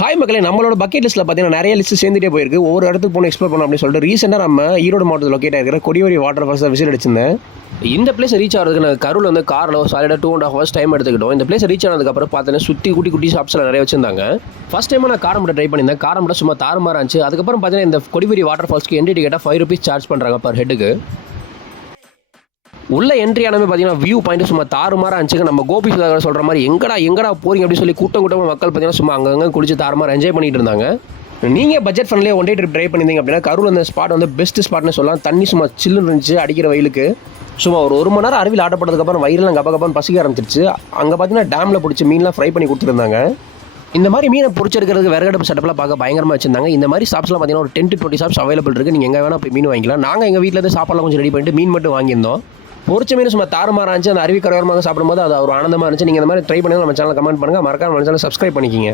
Hi மக்களே, நம்மளோட bucket லிஸ்ட்டில் பார்த்தீங்கன்னா நிறைய லிஸ்ட் சேர்ந்துட்டே போயிருக்கு. ஒவ்வொரு இடத்துக்கு போகணும் எக்ஸ்ப்ளோர் பண்ணணும் அப்படின்னு சொல்லிட்டு ரீசெண்டாக நம்ம ஈரோடு மாவட்டத்தில் லொக்கேட் ஆகிருக்கிற கொடிவேரி வாட்டர் ஃபால்ஸ் விசிட் அடிச்சிருந்தேன். இந்த பிளேஸ் ரீச் ஆகிறதுக்கு நான் கரூரில் வந்து காரில் சாலிடாக 2.5 hours டைம் எடுத்துக்கிட்டோம். இந்த பிளேஸ் ரீச் ஆனதுக்கப்புறம் பார்த்தீங்கன்னா சுற்றி குட்டி குட்டி ஷாப்ஸில் நிறைய வச்சிருந்தாங்க. ஃபஸ்ட் டைம் நான் காரம் ட்ரை பண்ணியிருந்தேன். காரம் சும்மா தாறுமாறா இருந்துச்சு. அதுக்கப்புறம் பார்த்தீங்கன்னா இந்த கொடிவேரி வாட்டர் ஃபால்ஸ்க்கு என்ட்ரி டிக்கெட்டாக 5 rupees சார்ஜ் பண்ணுறாங்க பர் ஹெட்டுக்கு. உள்ள என்ட்ரி ஆனமே பார்த்தீங்கன்னா வியூ பாயிண்ட் சும்மா தாறுமாறா இருந்துச்சு. நம்ம கோபி சுதாகர் சொல்கிற மாதிரி எங்கடா போறீங்க அப்படின்னு சொல்லி கூட்டமாக மக்கள் பார்த்தீங்கன்னா சும்மா அங்கங்கே குளிச்சு தாறுமாறா என்ஜாய் பண்ணிட்டு இருந்தாங்க. நீங்கள் பட்ஜெட் ஃப்ரெண்ட்லியாக ஒன் டே ட்ரிப் ட்ரை பண்ணியிருந்தீங்க அப்படின்னா கரூர் அந்த ஸ்பாட் வந்து பெஸ்ட் ஸ்பாட்னு சொல்லலாம். தண்ணி சும்மா சில்லுன்னு இருந்துச்சு. அடிக்கிற வெயிலுக்கு சும்மா ஒரு மணி நேரம் அருவியில் ஆட்டப்பட்டதுக்கப்புறம் வயிறுலாம் கப்பன்னு பசிக்க ஆரம்பிச்சிருச்சு. அங்கே பார்த்தீங்கன்னா டேமில் பிடிச்சி மீன்லாம் ஃப்ரை பண்ணி கொடுத்துருந்தாங்க. இந்த மாதிரி மீனை பொறிச்சிருக்கிறதுக்கு விறகடுப்பு செட்டப்லாம் பார்க்க பயங்கரமாக வச்சிருந்தாங்க. இந்த மாதிரி ஷாப்ஸ்லாம் பார்த்தீங்கன்னா ஒரு 10 to 20 ஷாப்ஸ் அவைலபிள் இருக்குது. நீங்கள் எங்கே வேணால் போய் மீன் வாங்கிக்கலாம். நாங்கள் எங்கள் வீட்டில் இருந்து சாப்பாடுலாம் கொஞ்சம் ரெடி பண்ணிட்டு மீன் மட்டும் வாங்கியிருந்தோம். பொரிச்ச மீன் சும்மா தாறுமாறா இருந்துச்சு. அந்த அருவி கரையோரமாக சாப்பிடும்போது அது ஒரு ஆனந்தமாக இருந்துச்சு. நீங்கள் இந்த மாதிரி ட்ரை பண்ணி நம்ம சேனல் கமெண்ட் பண்ணுங்கள். மறக்காம நம்ம சேனல் சப்ஸ்கிரைப் பண்ணிக்கிங்க.